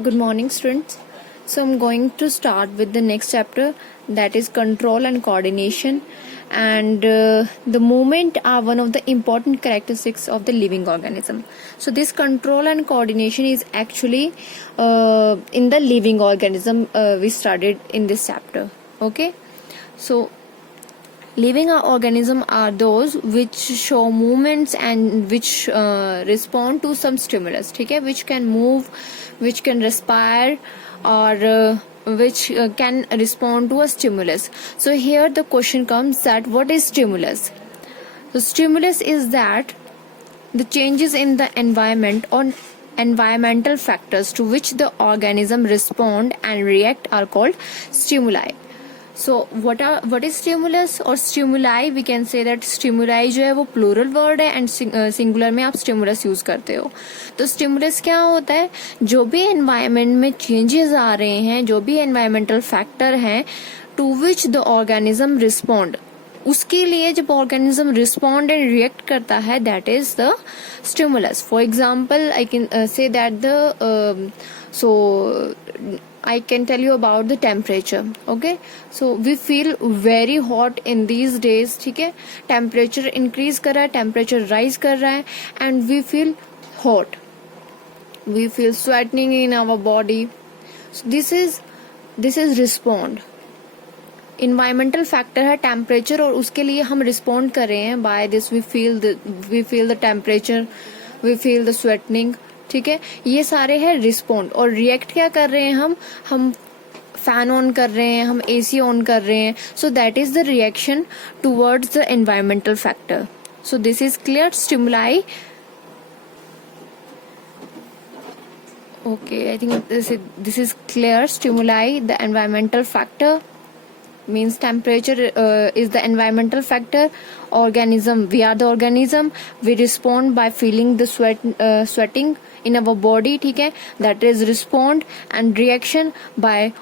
Good morning, students. So I'm going to start with the next chapter, that is control and coordination. And the movement are one of the important characteristics of the living organism. So this control and coordination is actually in the living organism we studied in this chapter. Okay, so living organism are those which show movements and which respond to some stimulus. ठीक है, which can move, which can respire, or which can respond to a stimulus. So here the question comes that what is stimulus? So stimulus is that the changes in the environment or environmental factors to which the organism respond and react are called stimuli. So what is stimulus or stimuli? We can say that stimuli जो है वो plural word है and singular में आप stimulus use करते हो. तो stimulus क्या होता है? जो भी environment में changes आ रहे हैं, जो भी environmental factor हैं to which the organism respond, उसके लिए जब organism respond and react करता है, that is the stimulus. For example, I can say that I can tell you about the temperature. Okay, so we feel very hot in these days. ठीक है, temperature increase कर रहा है, temperature rise कर रहा है, and we feel hot. We feel sweating in our body. So this is respond. Environmental factor है temperature और उसके लिए हम respond कर रहे हैं. By this we feel the temperature, we feel the sweating. ठीक है, ये सारे हैं रिस्पॉन्ड. और रिएक्ट क्या कर रहे हैं हम फैन ऑन कर रहे हैं, हम एसी ऑन कर रहे हैं. So that is the reaction towards the environmental factor. So this is clear. Stimuli. Okay, I think this is clear. Stimuli, the environmental factor, means temperature is the environmental factor. Organism, we are the organism. We respond by feeling the sweating in our body. ठीक है, that is respond. And reaction by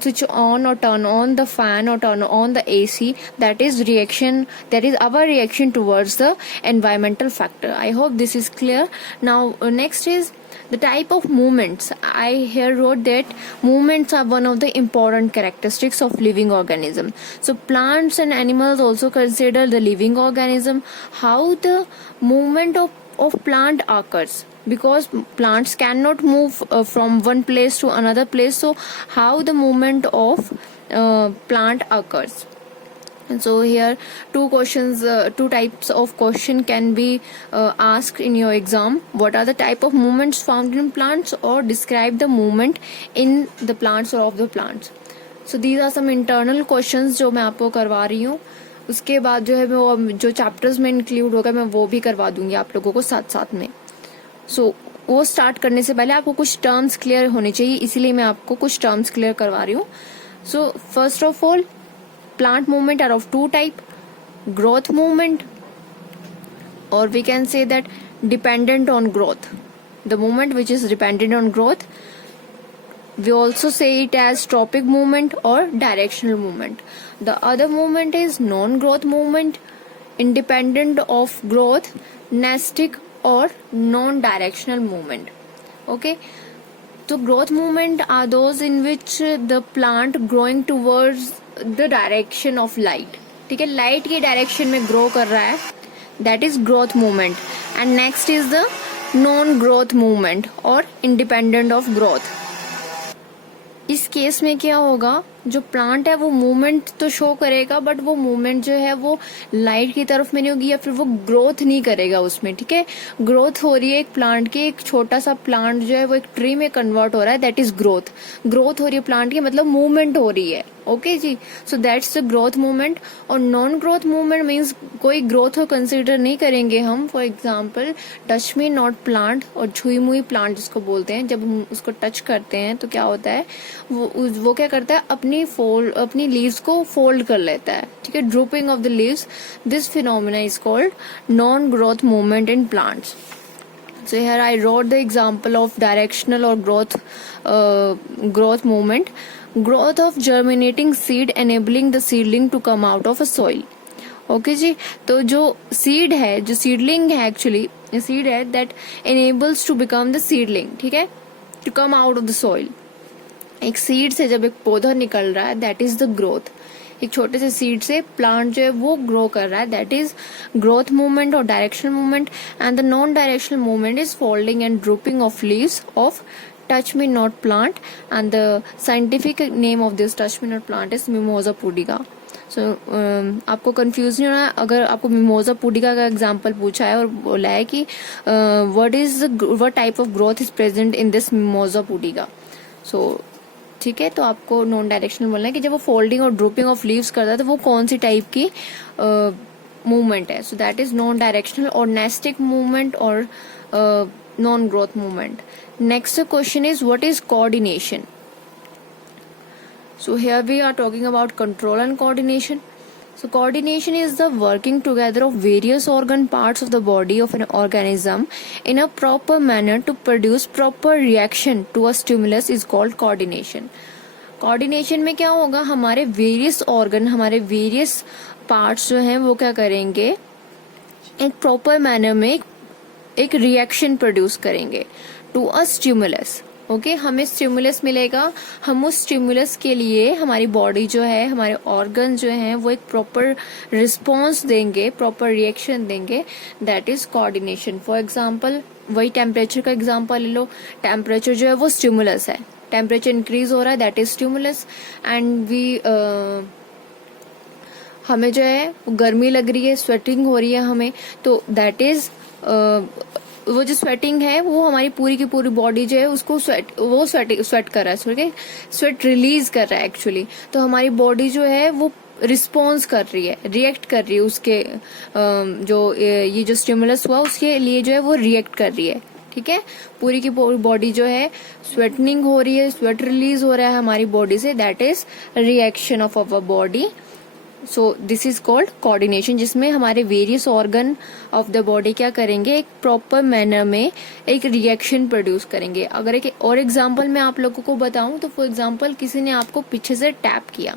switch on or turn on the fan or turn on the AC, that is reaction. That is our reaction towards the environmental factor. I hope this is clear. Now next is the type of movements. I here wrote that movements are one of the important characteristics of living organism. So plants and animals also consider the living organism. How the movement of plant occurs, because plants cannot move from one place to another place. So how the movement of plant occurs? And so here two types of question can be asked in your exam. What are the type of movements found in plants, or describe the movement in the plants or of the plants. So these are some internal questions जो मैं आपको करवा रही हूँ. उसके बाद जो है वो जो चैप्टर्स में इंक्लूड होगा मैं वो भी करवा दूंगी आप लोगों को साथ साथ में. सो वो स्टार्ट करने से पहले आपको कुछ टर्म्स क्लियर होने चाहिए, इसीलिए मैं आपको कुछ टर्म्स क्लियर करवा रही हूँ. So first of all, plant movement are of two type: growth movement, or we can say that dependent on growth. The movement which is dependent on growth, we also say it as tropic movement or directional movement. The other movement is non-growth movement, independent of growth, nestic or non-directional movement. Okay, so growth movement are those in which the plant growing towards the direction of light. ठीक है, light की direction में grow कर रहा है, that is growth movement. And next is the non-growth movement or independent of growth. इस case में क्या होगा, जो प्लांट है वो मूवमेंट तो शो करेगा, बट वो मूवमेंट जो है वो लाइट की तरफ में नहीं होगी, या फिर वो ग्रोथ नहीं करेगा उसमें. ठीक है, ग्रोथ हो रही है एक प्लांट की, एक छोटा सा प्लांट जो है वो एक ट्री में कन्वर्ट हो रहा है, दैट इज ग्रोथ. ग्रोथ हो रही है प्लांट की, मतलब मूवमेंट हो रही है. ओके जी, so that's the growth movement. और नॉन ग्रोथ मूवमेंट मीन्स कोई ग्रोथ को कंसिडर नहीं करेंगे हम. For example, touch me not plant और छुई मुई प्लांट जिसको बोलते हैं, जब हम उसको टच करते हैं तो क्या होता है, वो क्या करता है, अपनी लीव्स को फोल्ड कर लेता है. ठीक है, drooping of the leaves. This phenomena is called non growth movement in plants. So here I wrote the example of directional or growth movement. Growth of germinating seed enabling the seedling to come out of a soil. Okay जी, तो जो seed है, जो seedling है, actually seed है that enables to become the seedling. ठीक है, to come out of the soil. एक सीड से जब एक पौधा निकल रहा है, दैट इज द ग्रोथ. एक छोटे से सीड से प्लांट जो है वो ग्रो कर रहा है, दैट इज ग्रोथ मूवमेंट और directional movement. And the non directional movement is folding and drooping of leaves of touch me not plant. And the scientific name of this touch me not plant is Mimosa pudica. So आपको confuse नहीं होना. अगर आपको मिमोजा pudica का example पूछा है और बोला है कि what type of growth is present in this Mimosa pudica, so ठीक है, तो आपको नॉन डायरेक्शनल बोलना है कि जब वो फोल्डिंग और ड्रूपिंग ऑफ लीव्स करता है तो वो कौन सी टाइप की मूवमेंट है. So that is non directional और नेस्टिक मूवमेंट और non growth movement. Next question is what is coordination. So here we are talking about control and coordination. So coordination is the working together of various organ parts of the body of an organism in a proper manner to produce proper reaction to a stimulus is called coordination. Coordination में क्या होगा, हमारे various organ, हमारे various parts जो हैं वो क्या करेंगे, एक proper manner में एक reaction produce करेंगे to a stimulus. ओके हमें स्टिमुलस मिलेगा, हम उस स्टिमुलस के लिए हमारी बॉडी जो है, हमारे ऑर्गन जो हैं वो एक प्रॉपर रिस्पॉन्स देंगे, प्रॉपर रिएक्शन देंगे. That is coordination. For example वही टेम्परेचर का एग्जांपल ले लो. टेम्परेचर जो है वो स्टिमुलस है, टेम्परेचर इंक्रीज हो रहा है, दैट इज स्टिमुलस. एंड हमें जो है गर्मी लग रही है, स्वेटिंग हो रही है हमें, तो दैट इज वो जो स्वेटिंग है वो हमारी पूरी की पूरी बॉडी जो है उसको स्वेट कर रहा है, स्वेट रिलीज कर रहा है एक्चुअली. तो हमारी बॉडी जो है वो रिस्पॉन्स कर रही है, रिएक्ट कर रही है उसके जो ये जो स्टिमुलस हुआ उसके लिए जो है वो रिएक्ट कर रही है. ठीक है, पूरी की पूरी बॉडी जो है स्वेटनिंग हो रही है, स्वेट रिलीज हो रहा है हमारी बॉडी से, that is reaction of our body. So this is called coordination, जिसमें हमारे various organ of the body क्या करेंगे, एक प्रॉपर मैनर में एक रिएक्शन प्रोड्यूस करेंगे. अगर एक और एग्जांपल मैं आप लोगों को बताऊं तो फॉर एग्जांपल किसी ने आपको पीछे से टैप किया,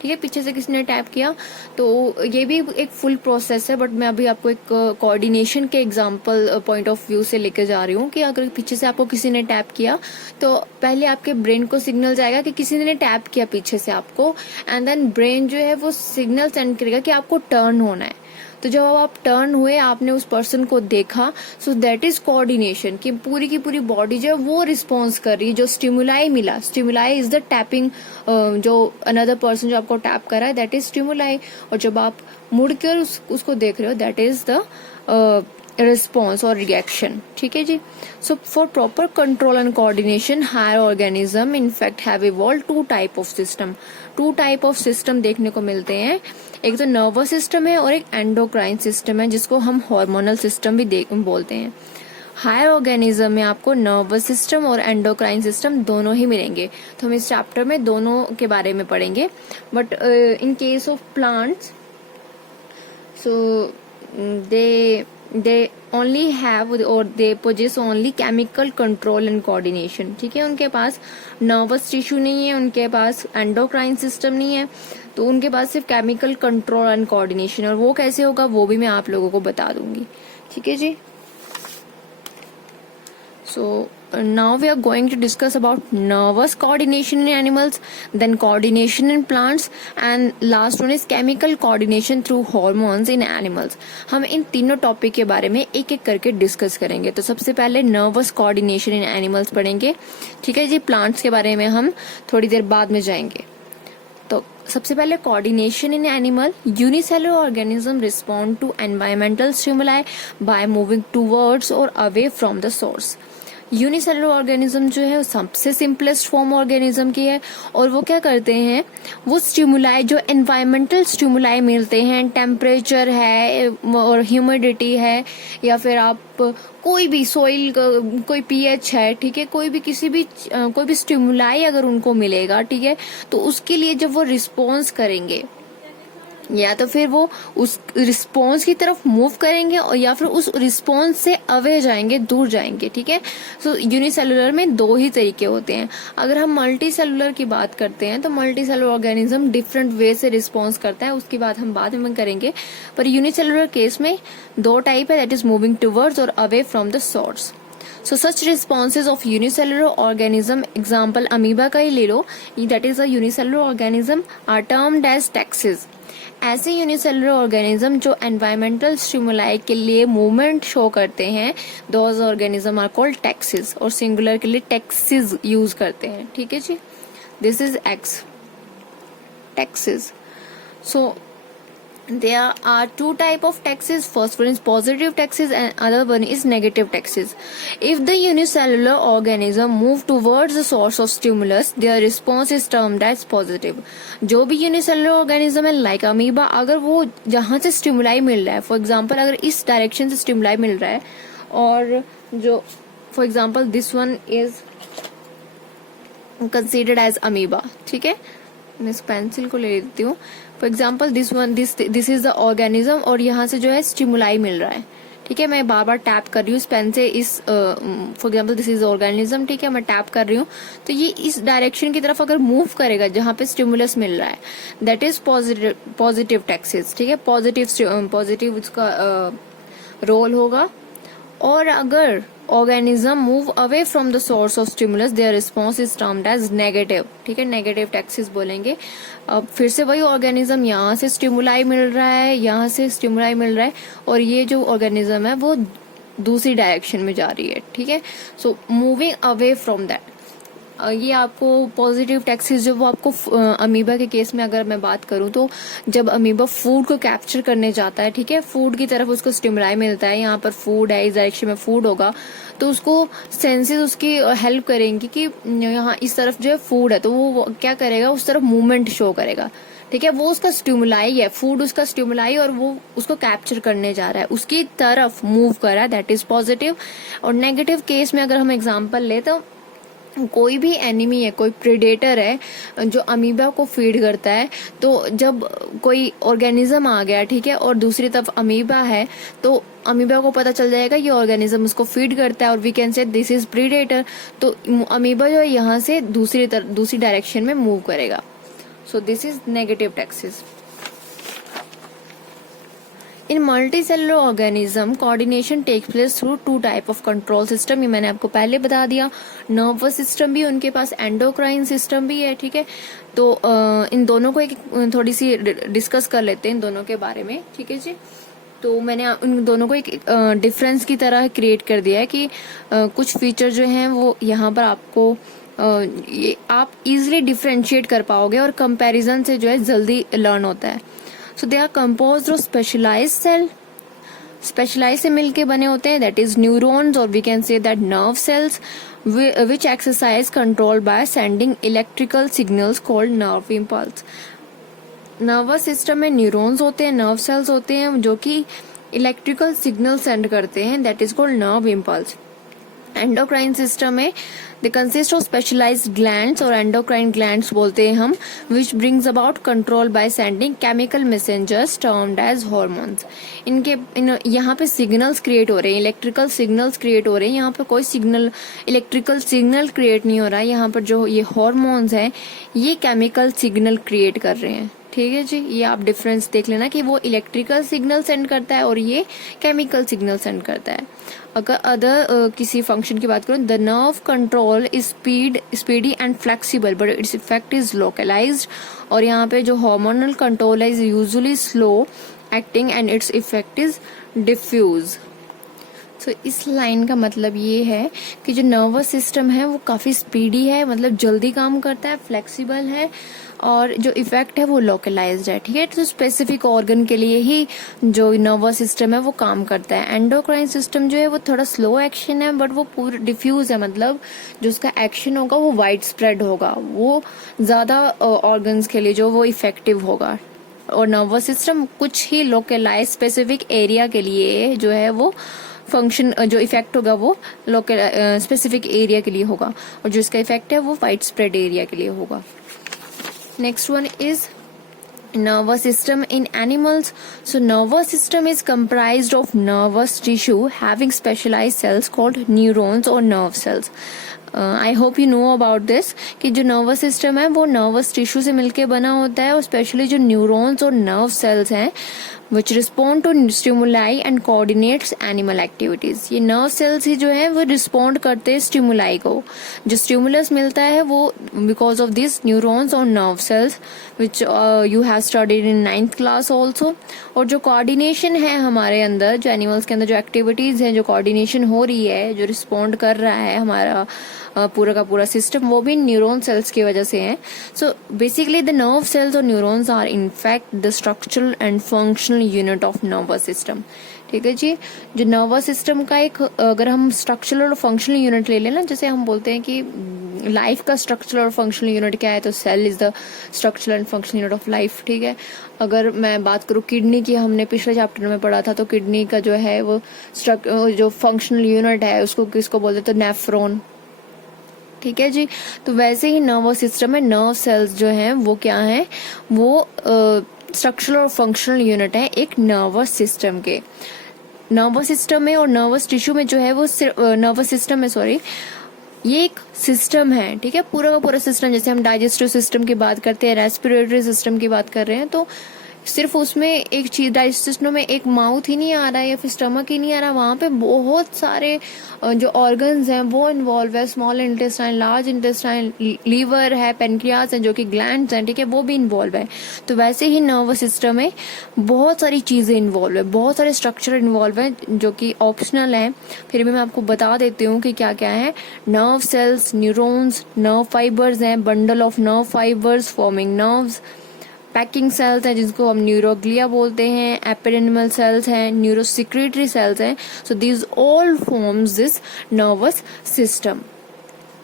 ठीक है, पीछे से किसी ने टैप किया, तो ये भी एक फुल प्रोसेस है, बट मैं अभी आपको एक कोऑर्डिनेशन के एग्जांपल पॉइंट ऑफ व्यू से लेकर जा रही हूँ कि अगर पीछे से आपको किसी ने टैप किया तो पहले आपके ब्रेन को सिग्नल जाएगा कि किसी ने टैप किया पीछे से आपको, एंड देन ब्रेन जो है वो सिग्नल सेंड करेगा कि आपको टर्न होना है. तो जब आप टर्न हुए, आपने उस पर्सन को देखा, सो दैट इज कोऑर्डिनेशन, कि पूरी की पूरी बॉडी जो है वो रिस्पॉन्स कर रही है. जो स्टिमुलाई मिला, स्टिमुलाई इज द टैपिंग, जो अनदर पर्सन जो आपको टैप कर रहा है दैट इज स्टिमुलाई. और जब आप मुड़कर उसको देख रहे हो दैट इज द रिस्पॉन्स और रिएक्शन. ठीक है जी. So for proper control and coordination higher organism in fact have evolve two type of system देखने को मिलते हैं. एक तो नर्वस सिस्टम है और एक एंडोक्राइन सिस्टम है, जिसको हम हार्मोनल सिस्टम भी बोलते हैं. हायर ऑर्गेनिज्म में आपको नर्वस सिस्टम और एंडोक्राइन सिस्टम दोनों ही मिलेंगे, तो हम इस चैप्टर में दोनों के बारे में पढ़ेंगे. But in case of plants, so they only have or they possess only chemical control and coordination. ठीक है, उनके पास नर्वस टिश्यू नहीं है, उनके पास एंडोक्राइन सिस्टम नहीं है, तो उनके पास सिर्फ केमिकल कंट्रोल एंड कोऑर्डिनेशन. और वो कैसे होगा वो भी मैं आप लोगों को बता दूंगी. ठीक है जी. So now we are going to discuss about nervous coordination in animals, then coordination in plants, and last one is chemical coordination through hormones in animals. हम इन तीनों टॉपिक के बारे में एक एक करके डिस्कस करेंगे. तो सबसे पहले नर्वस कोऑर्डिनेशन इन एनिमल्स पढ़ेंगे. ठीक है जी. प्लांट्स के बारे में हम थोड़ी देर बाद में जाएंगे. तो सबसे पहले coordination in animal. Unicellular organism respond to environmental stimuli by moving towards और away from the source. Unicellular organism जो है सबसे सिंपलेस्ट फॉर्म ऑर्गेनिज्म की है, और वो क्या करते हैं, वो स्टिमुलाई जो एनवायरमेंटल स्टिमुलाई मिलते हैं, टेम्परेचर है और ह्यूमिडिटी है, या फिर आप कोई भी सोइल कोई पीएच है, ठीक है, कोई भी स्टिमुलाई अगर उनको मिलेगा, ठीक है, तो उसके लिए जब वो रिस्पॉन्स करेंगे या तो फिर वो उस रिस्पॉन्स की तरफ मूव करेंगे और या फिर उस रिस्पॉन्स से अवे जाएंगे, दूर जाएंगे. ठीक है. सो यूनिसेलुलर में दो ही तरीके होते हैं. अगर हम मल्टी सेलुलर की बात करते हैं तो multi cellular organism different way से रिस्पॉन्स करता है, उसकी बात हम बाद में करेंगे. पर यूनिसेलुलर केस में दो टाइप है, दैट इज मूविंग टूवर्ड्स और away from the source. So such responses of unicellular organism, example amoeba का ही ले लो, that is a unicellular organism, are termed as taxes. ऐसे यूनिसेलुलर ऑर्गेनिज्म जो एनवायरमेंटल स्टिमुलाई के लिए मूवमेंट शो करते हैं, those organism are called taxes, और singular के लिए टैक्सेस यूज करते हैं. ठीक है जी, this is X taxes. So there are two type of taxes. First one is positive taxes and other one is negative taxes. If the unicellular organism move towards the source of stimulus, their response is termed as positive. जो भी unicellular organism है like amoeba, अगर वो जहाँ से stimuli मिल रहा है, for example अगर इस direction से stimuli मिल रहा है, और जो for example this one is considered as amoeba. ठीक है, मैं इस पेंसिल को ले लेती हूँ. For example this is the organism, और यहाँ से जो है स्टिमुलाई मिल रहा है. ठीक है, मैं बार बार टैप कर रही हूँ इस पेन से, इस for example this is organism. ठीक है, मैं टैप कर रही हूँ तो ये इस डायरेक्शन की तरफ अगर मूव करेगा जहाँ पे स्टिमुलस मिल रहा है, दैट इज पॉजिटिव टैक्सेस. ठीक है, पॉजिटिव उसका रोल होगा. और अगर organism move away from the source of stimulus, their response is termed as negative. ठीक है, नेगेटिव टैक्सेस बोलेंगे. अब फिर से वही ऑर्गेनिज्म, यहाँ से स्टिमुलाई मिल रहा है, यहाँ से स्टिमुलाई मिल रहा है, और ये जो ऑर्गेनिज्म है वो दूसरी डायरेक्शन में जा रही है. ठीक है, so moving away from that. ये आपको पॉजिटिव टैक्सेस जो वो आपको अमीबा के केस में अगर मैं बात करूं तो जब अमीबा फूड को कैप्चर करने जाता है, ठीक है, फूड की तरफ उसको स्टिमुलाई मिलता है, यहाँ पर फूड है, इस डायरेक्शन में फूड होगा, तो उसको सेंसेस उसकी हेल्प करेंगी कि यहाँ इस तरफ जो है फूड है, तो वो क्या करेगा, उस तरफ मूवमेंट शो करेगा. ठीक है, वो उसका स्टिमुलाई है, फूड उसका स्टिमुलाई, और वो उसको कैप्चर करने जा रहा है, उसकी तरफ मूव कर रहा है, दैट इज पॉजिटिव. और नेगेटिव केस में अगर हम एग्जांपल ले तो कोई भी एनिमी है, कोई प्रेडेटर है जो अमीबा को फीड करता है, तो जब कोई ऑर्गेनिज्म आ गया, ठीक है, और दूसरी तरफ अमीबा है, तो अमीबा को पता चल जाएगा ये ऑर्गेनिज्म उसको फीड करता है, और we can say this is predator. तो अमीबा जो है यहाँ से दूसरी डायरेक्शन में मूव करेगा. So this is negative taxis. In multicellular organism coordination takes place through two type of control system. ये मैंने आपको पहले बता दिया. नर्वस सिस्टम भी उनके पास, एंडोक्राइन सिस्टम भी है. ठीक है, तो इन दोनों को एक थोड़ी सी डिस्कस कर लेते हैं इन दोनों के बारे में. ठीक है जी, तो मैंने उन दोनों को एक डिफरेंस की तरह क्रिएट कर दिया है कि कुछ फीचर जो हैं वो यहाँ पर आपको ये आप इजिली डिफ्रेंशिएट कर पाओगे, और कंपैरिजन से जो है जल्दी लर्न होता है. So they are composed of specialized cell. Specialized से मिलके बने होते हैं, that is neurons, or we can say that nerve cells, which exercise control by sending electrical signals called nerve impulse. Nervous system में neurons होते हैं, nerve cells होते हैं जो कि इलेक्ट्रिकल सिग्नल सेंड करते हैं, that is called nerve impulse. Endocrine system में they consist of specialised glands, और एंडोक्राइन ग्लैंड्स बोलते हैं हम, which brings about control by sending chemical messengers termed as hormones. यहाँ पे सिग्नल्स क्रिएट हो रहे हैं, इलेक्ट्रिकल सिग्नल्स क्रिएट हो रहे हैं. यहाँ पर कोई इलेक्ट्रिकल सिग्नल क्रिएट नहीं हो रहा है, यहाँ पर जो ये हार्मोन्स हैं ये केमिकल सिग्नल क्रिएट कर रहे हैं. ठीक है जी, ये आप डिफरेंस देख लेना कि वो इलेक्ट्रिकल सिग्नल सेंड करता है और ये केमिकल सिग्नल सेंड करता है. अगर अदर किसी फंक्शन की बात करूं, the nerve control is speedy and flexible but its effect is localised. और यहाँ पे जो हार्मोनल कंट्रोल है is usually slow acting and its effect is diffuse. तो इस लाइन का मतलब ये है कि जो नर्वस सिस्टम है वो काफी स्पीडी है, मतलब जल्दी काम करता है, फ्लेक्सिबल है, और जो इफेक्ट है वो लोकलाइज्ड है. ठीक है, तो स्पेसिफिक ऑर्गन के लिए ही जो नर्वस सिस्टम है वो काम करता है. एंडोक्राइन सिस्टम जो है वो थोड़ा स्लो एक्शन है, बट वो पूरा डिफ्यूज है, मतलब जो उसका एक्शन होगा वो वाइड स्प्रेड होगा, वो ज्यादा ऑर्गन्स के लिए जो वो इफेक्टिव होगा. और नर्वस सिस्टम कुछ ही लोकलाइज स्पेसिफिक एरिया के लिए जो है वो फंक्शन, जो इफेक्ट होगा वो लोकल स्पेसिफिक एरिया के लिए होगा, और जो इसका इफेक्ट है वो वाइड स्प्रेड एरिया के लिए होगा. Next one is nervous system in animals. So nervous system is comprised of nervous tissue having specialized cells called neurons or nerve cells. I hope you know about this कि जो nervous system है वो nervous tissue से मिलके बना होता है, और स्पेशली जो neurons और nerve cells हैं which respond to stimuli and coordinates animal activities. ये नर्व सेल्स ही जो है वो रिस्पॉन्ड करते हैं स्टिमुलाई को, जो स्टिमुलस मिलता है वो बिकॉज ऑफ दिस न्यूरॉन्स और nerve cells which you have studied in 9th class also. और जो कोऑर्डिनेशन है हमारे अंदर, जो एनिमल्स के अंदर जो एक्टिविटीज है, जो कोऑर्डिनेशन हो रही है, जो रिस्पॉन्ड कर रहा है हमारा पूरा का पूरा सिस्टम, वो भी न्यूरॉन सेल्स की वजह से है। So basically the nerve cells और neurons are in fact the structural and functional unit of nervous system. ठीक है जी, जो नर्वस सिस्टम का एक अगर हम स्ट्रक्चरल और फंक्शनल यूनिट ले लें ना, जैसे हम बोलते हैं कि लाइफ का स्ट्रक्चरल और फंक्शनल यूनिट क्या है, तो cell is the structural and functional unit of life. ठीक है, अगर मैं बात करूँ किडनी की, हमने पिछले चैप्टर में पढ़ा था, तो किडनी का जो है वो जो फंक्शनल यूनिट है उसको किसको बोलते हैं, तो नेफ्रॉन। ठीक है जी, तो वैसे ही नर्वस सिस्टम में नर्व सेल्स जो हैं वो क्या है, वो स्ट्रक्चरल और फंक्शनल यूनिट है एक नर्वस सिस्टम के। नर्वस सिस्टम में और नर्वस टिश्यू में जो है वो नर्वस सिस्टम में ये एक सिस्टम है। ठीक है, पूरा का पूरा सिस्टम, जैसे हम डाइजेस्टिव सिस्टम की बात करते हैं, रेस्पिरेटरी सिस्टम की बात कर रहे हैं, तो सिर्फ उसमें एक चीज डाइजेस्टिव सिस्टम में एक माउथ ही नहीं आ रहा है या फिर स्टमक ही नहीं आ रहा, वहां पे बहुत सारे जो ऑर्गन्स हैं वो इन्वॉल्व है। Small intestine, large intestine, liver है, पेनक्रियास है जो कि ग्लैंड्स हैं, ठीक है, वो भी इन्वॉल्व है। तो वैसे ही नर्वस सिस्टम में बहुत सारी चीजें इन्वॉल्व है, बहुत सारे स्ट्रक्चर इन्वॉल्व है जो कि ऑप्शनल है, फिर भी मैं आपको बता देती हूँ कि क्या क्या है। Nerve cells, neurons, nerve fibres हैं, bundle of nerve fibres forming nerves, packing cells हैं जिनको हम न्यूरोग्लिया बोलते हैं, एपिडेंडमल सेल्स हैं, न्यूरोसिक्रेटरी सेल्स हैं। So these all forms this nervous system.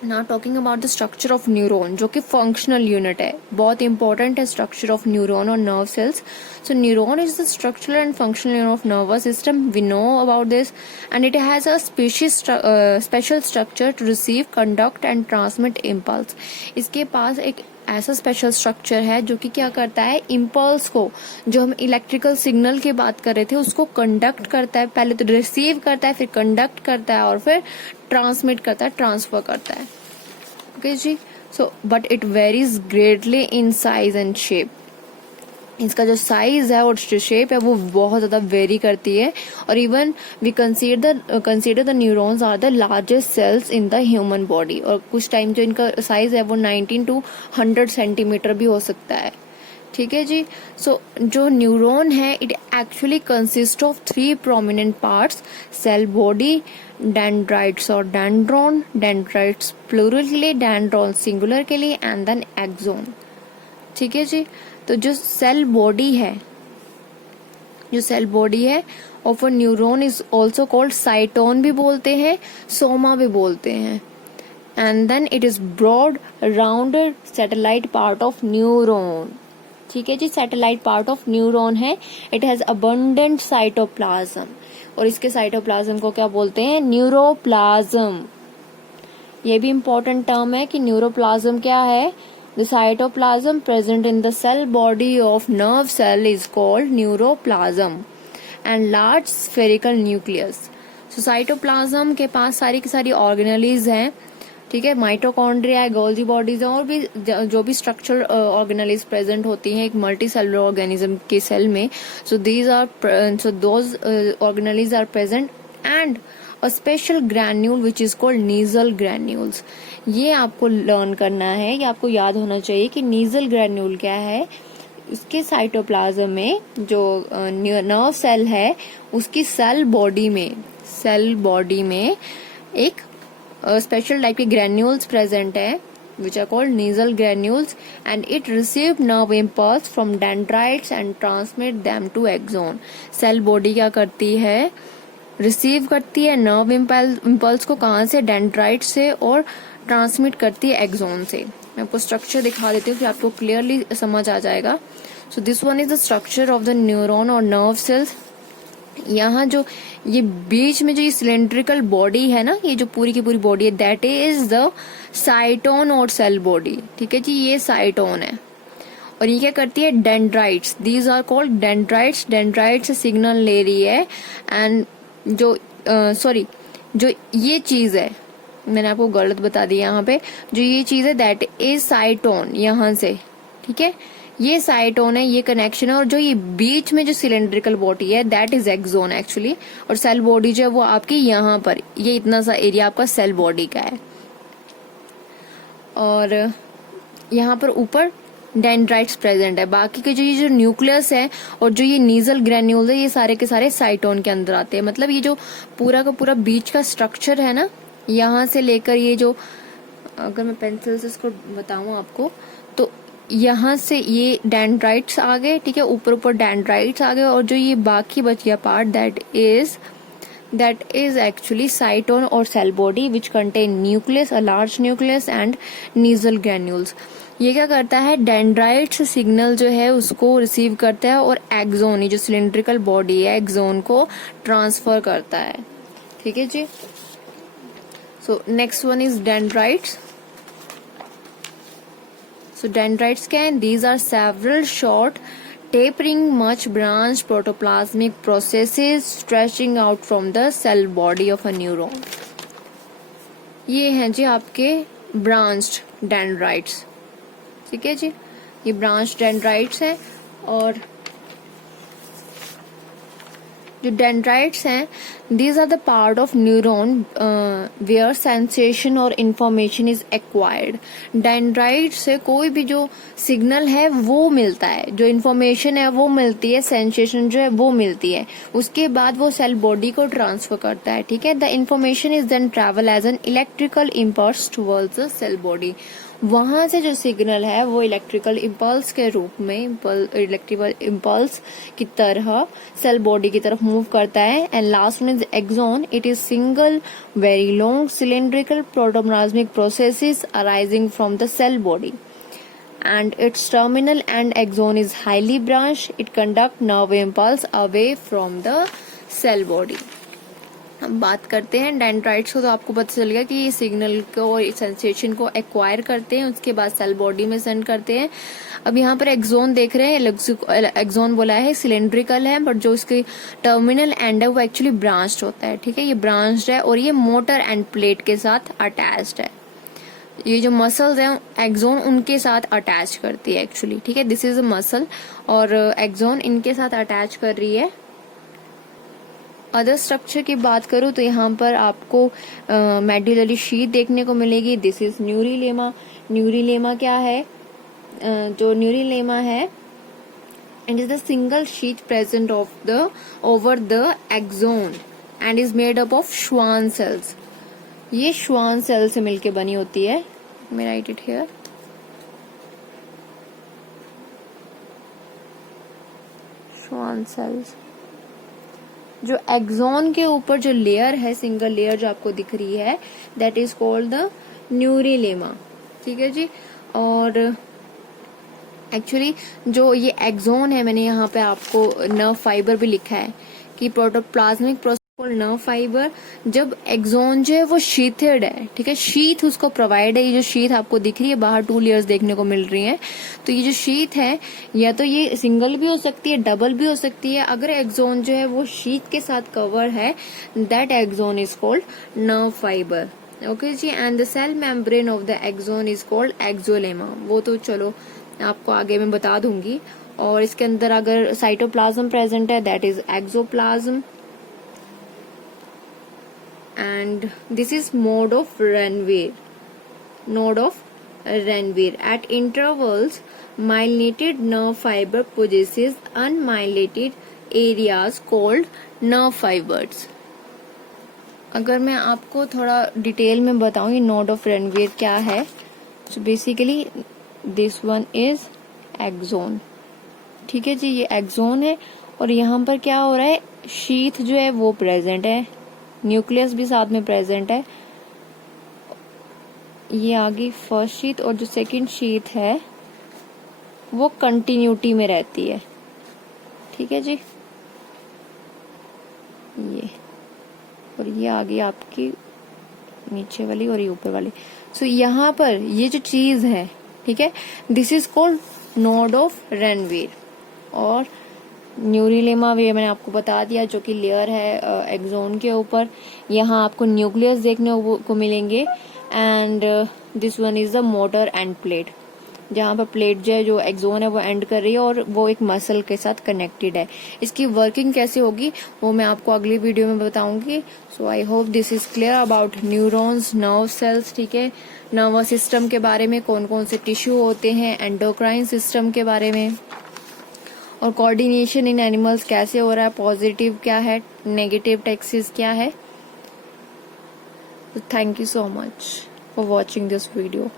Now talking about the structure of neuron, जो कि फंक्शनल यूनिट है, बहुत इंपॉर्टेंट है स्ट्रक्चर ऑफ न्यूरॉन और nerve cells. So neuron is the structural and functional unit of nervous system, we know about this, and it has a special structure to receive, conduct and transmit impulse. इसके पास एक ऐसा special structure है जो कि क्या करता है, इम्पल्स को, जो हम इलेक्ट्रिकल सिग्नल की बात कर रहे थे, उसको कंडक्ट करता है। पहले तो रिसीव करता है, फिर कंडक्ट करता है और फिर ट्रांसमिट करता है, ट्रांसफर करता है। ओके जी, so but it varies greatly in size and shape. इसका जो साइज है और जो शेप है वो बहुत ज्यादा वेरी करती है। और even we consider the neurons are the largest cells in the human body. और कुछ टाइम जो इनका साइज है वो 19 to 100 सेंटीमीटर भी हो सकता है। ठीक है जी, सो जो न्यूरॉन है it actually consist of 3 prominent parts, cell body, dendrites और डेंड्रॉन, डेंड्राइट्स प्लूरल के लिए, डेंड्रॉन सिंगुलर के लिए, एंड देन एक्सोन। ठीक है जी, तो जो सेल बॉडी है of a neuron is also called cyton भी बोलते हैं, सोमा भी बोलते हैं। And then it is broad rounded satellite part of neuron. ठीक है जी, सैटेलाइट पार्ट ऑफ न्यूरॉन है। इट हैज अबंडेंट साइटोप्लाज्म, और इसके साइटोप्लाज्म को क्या बोलते हैं, न्यूरोप्लाज्म। ये भी इंपॉर्टेंट टर्म है कि न्यूरोप्लाज्म क्या है। The cytoplasm present in the cell body of nerve cell is called neuroplasm and large spherical nucleus. So cytoplasm के पास सारी की सारी ऑर्गेनेलीज हैं, ठीक है, माइटोकॉन्ड्रिया है, गोल्जी बॉडीज है, और भी जो भी स्ट्रक्चरल ऑर्गेनेलीज प्रेजेंट होती हैं एक मल्टी सेलुलर ऑर्गेनिज्म के सेल में। So those organelles are present and a special granule which is called Nissl granules. ये आपको लर्न करना है, ये आपको याद होना चाहिए कि नीजल ग्रैन्यूल क्या है। उसके साइटोप्लाज्म में जो नर्व सेल है उसकी सेल बॉडी में एक स्पेशल टाइप के ग्रैन्यूल्स प्रेजेंट है which are called nasal granules, and it receive nerve impulse from dendrites and transmit them to axon. Cell body क्या करती है, रिसीव करती है नर्व इम्पल्स को, कहाँ से, डेंड्राइट से, और ट्रांसमिट करती है एक्सोन से। मैं आपको स्ट्रक्चर दिखा देती हूँ कि आपको क्लियरली समझ आ जाएगा। So this one is the structure of the neuron और नर्व सेल्स। यहाँ जो ये बीच में जो ये सिलेंड्रिकल बॉडी है ना, ये जो पूरी की पूरी बॉडी है, दैट इज द साइटोन और सेल बॉडी। ठीक है जी, ये साइटोन है। और ये क्या करती है, dendrites, these are called dendrites. Dendrites से सिग्नल ले रही है, एंड जो जो ये चीज है, मैंने आपको गलत बता दिया यहाँ पे, जो ये चीज है दैट इज साइटोन, यहाँ से, ठीक है, ये साइटोन है, ये कनेक्शन है, और जो ये बीच में जो सिलेंड्रिकल बॉडी है दैट इज एक्सोन एक्चुअली, और सेल बॉडी जो है वो आपकी यहाँ पर, ये इतना सा एरिया आपका सेल बॉडी का है। और यहाँ पर ऊपर डेंड्राइट्स प्रेजेंट है। बाकी के जो ये जो न्यूक्लियस है और जो ये नीजल ग्रेन्यूल्स है, ये सारे के सारे साइटोन के अंदर आते हैं। मतलब ये जो पूरा का पूरा बीच का स्ट्रक्चर है ना, यहाँ से लेकर ये जो, अगर मैं पेंसिल से इसको बताऊं आपको, तो यहाँ से ये डेंड्राइट्स आ गए, ठीक है, ऊपर ऊपर डेंड्राइट्स आ गए, और जो ये बाकी बच गया part that is actually cytone or cell body which contain nucleus, a large nucleus and nasal granules। ये क्या करता है, डेंड्राइट्स सिग्नल जो है उसको रिसीव करता है और एक्सोन, ये जो सिलेंड्रिकल बॉडी है एक्सोन को ट्रांसफर करता है। ठीक है जी। So next one is dendrites. So dendrites क्या है, these are several short tapering much branched protoplasmic processes stretching out from the cell body of a neuron। ये हैं जी आपके branched dendrites। ठीक है जी, ये branched dendrites हैं। और जो डेंड्राइट्स हैं, these are the part of neuron where sensation और इंफॉर्मेशन इज एक्वायर्ड। डेंड्राइट से कोई भी जो सिग्नल है वो मिलता है, जो इंफॉर्मेशन है वो मिलती है, सेंसेशन जो है वो मिलती है, उसके बाद वो सेल बॉडी को ट्रांसफर करता है। ठीक है, the information is then travel as an electrical impulse towards the cell body. वहां से जो सिग्नल है वो इलेक्ट्रिकल इम्पल्स के रूप में, इलेक्ट्रिकल इम्पल्स की तरह सेल बॉडी की तरफ मूव करता है। And last one is axon. It is single very long cylindrical protoplasmic processes arising from the cell body and its terminal and axon is highly branched. It conduct nerve impulse away from the cell body। हम बात करते हैं dendrites को, तो आपको पता चल गया कि ये सिग्नल को और सेंसेशन को एक्वायर करते हैं, उसके बाद सेल बॉडी में सेंड करते हैं। अब यहाँ पर एक्सोन देख रहे हैं, एक्सोन बोला है सिलेंड्रिकल है, बट जो इसकी टर्मिनल एंड है वो एक्चुअली ब्रांच्ड होता है। ठीक है, ये ब्रांच्ड है और ये मोटर एंड प्लेट के साथ अटैच्ड है। ये जो मसल्स हैं एक्सोन उनके साथ अटैच करती है एक्चुअली। ठीक है, दिस इज अ मसल और एक्सोन इनके साथ अटैच कर रही है। अदर स्ट्रक्चर की बात करूं तो यहाँ पर आपको मेडुलरी शीथ देखने को मिलेगी। This is न्यूरिलेमा। न्यूरिलेमा क्या है, जो न्यूरिलेमा है, it is the single sheath present of the over the axon and is made up of Schwann cells. ये श्वान सेल से मिलके बनी होती है। मैं write it here. Schwann cells. जो एक्सोन के ऊपर जो लेयर है, सिंगल लेयर जो आपको दिख रही है, दैट इज कॉल्ड द न्यूरिलेमा। ठीक है जी। और एक्चुअली जो ये एक्सोन है, मैंने यहाँ पे आपको नर्व फाइबर भी लिखा है कि प्रोटोप्लाज्मिक प्रोसेस नर्व फाइबर। जब एक्सोन जो है वो शीथेड है, ठीक है, शीथ उसको प्रोवाइड है। ये जो शीथ आपको दिख रही है, बाहर 2 लेयर्स देखने को मिल रही हैं, तो ये जो शीथ है या तो ये सिंगल भी हो सकती है, डबल भी हो सकती है। अगर एक्सोन जो है वो शीथ के साथ कवर है, that axon is called nerve fibre. Okay जी। And the cell membrane of the axon is called axolemma. वो तो चलो आपको आगे मैं बता दूंगी। और इसके अंदर अगर साइटोप्लाज्म प्रेजेंट है, that is axoplasm. And this is mode of Ranvier. Node of Ranvier. At intervals, myelinated nerve fiber possesses unmyelinated areas called nerve fibers. अगर मैं आपको थोड़ा डिटेल में बताऊं ये नोड ऑफ रेनवियर क्या है, so basically this one is axon. ठीक है जी, ये एक्सोन है और यहाँ पर क्या हो रहा है, शीथ जो है वो प्रेजेंट है, न्यूक्लियस भी साथ में प्रेजेंट है। ये आगे फर्स्ट शीथ और जो सेकंड शीथ है वो कंटिन्यूटी में रहती है। ठीक है जी, ये और ये आगे आपकी नीचे वाली और ये ऊपर वाली। सो यहाँ पर ये जो चीज है, ठीक है, this is called node of Ranvier. और न्यूरिलेमा भी मैंने आपको बता दिया, जो कि लेयर है एक्सोन के ऊपर। यहाँ आपको न्यूक्लियस देखने को मिलेंगे। And this one is the motor end plate. जहाँ पर प्लेट जो है, जो एक्सोन है वो एंड कर रही है और वो एक मसल के साथ कनेक्टेड है। इसकी वर्किंग कैसे होगी वो मैं आपको अगली वीडियो में बताऊंगी। So I hope this is clear about neurons, nerve cells, ठीक है, नर्वस सिस्टम के बारे में, कौन कौन से टिश्यू होते हैं, एंडोक्राइन सिस्टम के बारे में, और कोऑर्डिनेशन इन एनिमल्स कैसे हो रहा है, पॉजिटिव क्या है, नेगेटिव टैक्सिस क्या है। Thank you so much for watching this video.